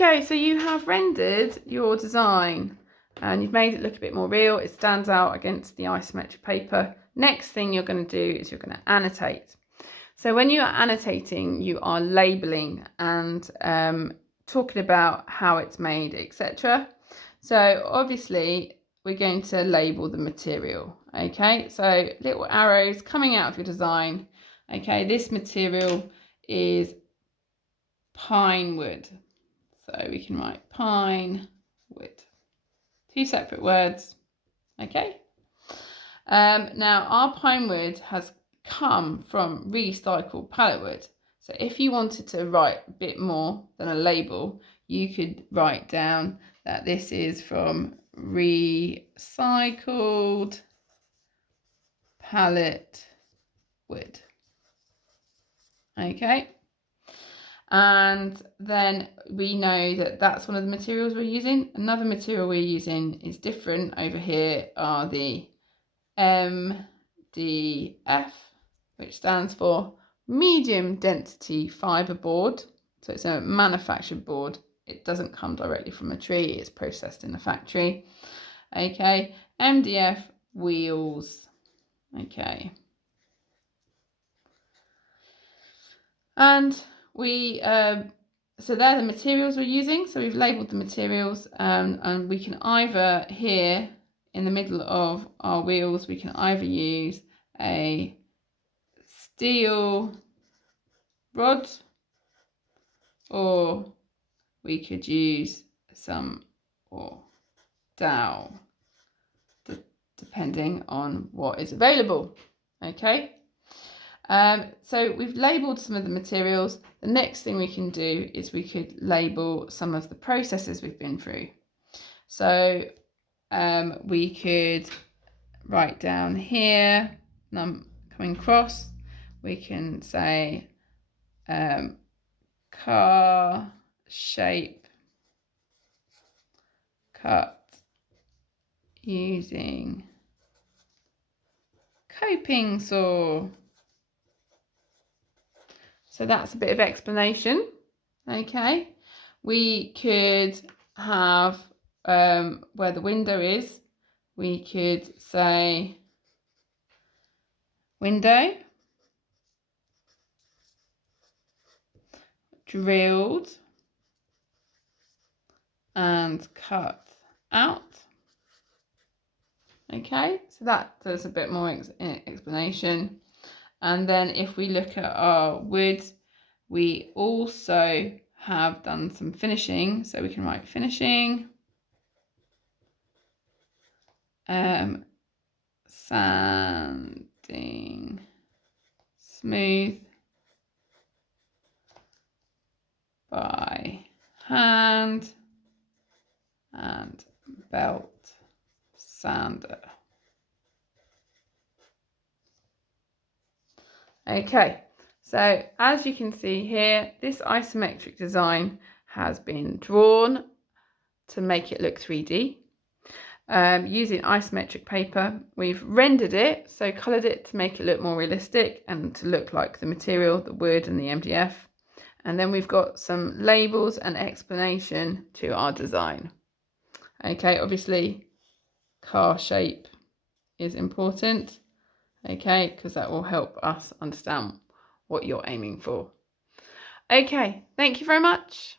Okay, so you have rendered your design and you've made it look a bit more real. It stands out against the isometric paper. Next thing you're going to do is you're going to annotate. So when you are annotating, you are labeling and talking about how it's made, etc. So obviously we're going to label the material. Okay, so little arrows coming out of your design. Okay, this material is pine wood. So we can write pine wood. Two separate words. Okay. Now our pine wood has come from recycled pallet wood. So if you wanted to write a bit more than a label, you could write down that this is from recycled pallet wood. Okay. And then we know that that's one of the materials we're using. Another material we're using is different. Over here are the MDF, which stands for medium density fibre board. So it's a manufactured board. It doesn't come directly from a tree. It's processed in a factory. Okay, MDF wheels. Okay. And we, so they're the materials we're using. So we've labelled the materials and we can either here in the middle of our wheels, we can either use a steel rod or we could use some dowel, depending on what is available. Okay. So we've labelled some of the materials. The next thing we can do is we could label some of the processes we've been through. So we could write down here, and I'm coming across, we can say car shape cut using coping saw. So that's a bit of explanation. Okay, we could have where the window is, we could say window drilled and cut out. Okay, so that does a bit more explanation. And then if we look at our wood, we also have done some finishing. So we can write finishing, sanding smooth by hand and belt sander. Okay, so as you can see here, this isometric design has been drawn to make it look 3D. Using isometric paper, we've rendered it, so coloured it to make it look more realistic and to look like the material, the wood and the MDF. And then we've got some labels and explanation to our design. Okay, obviously car shape is important. Okay, because that will help us understand what you're aiming for. Okay, thank you very much.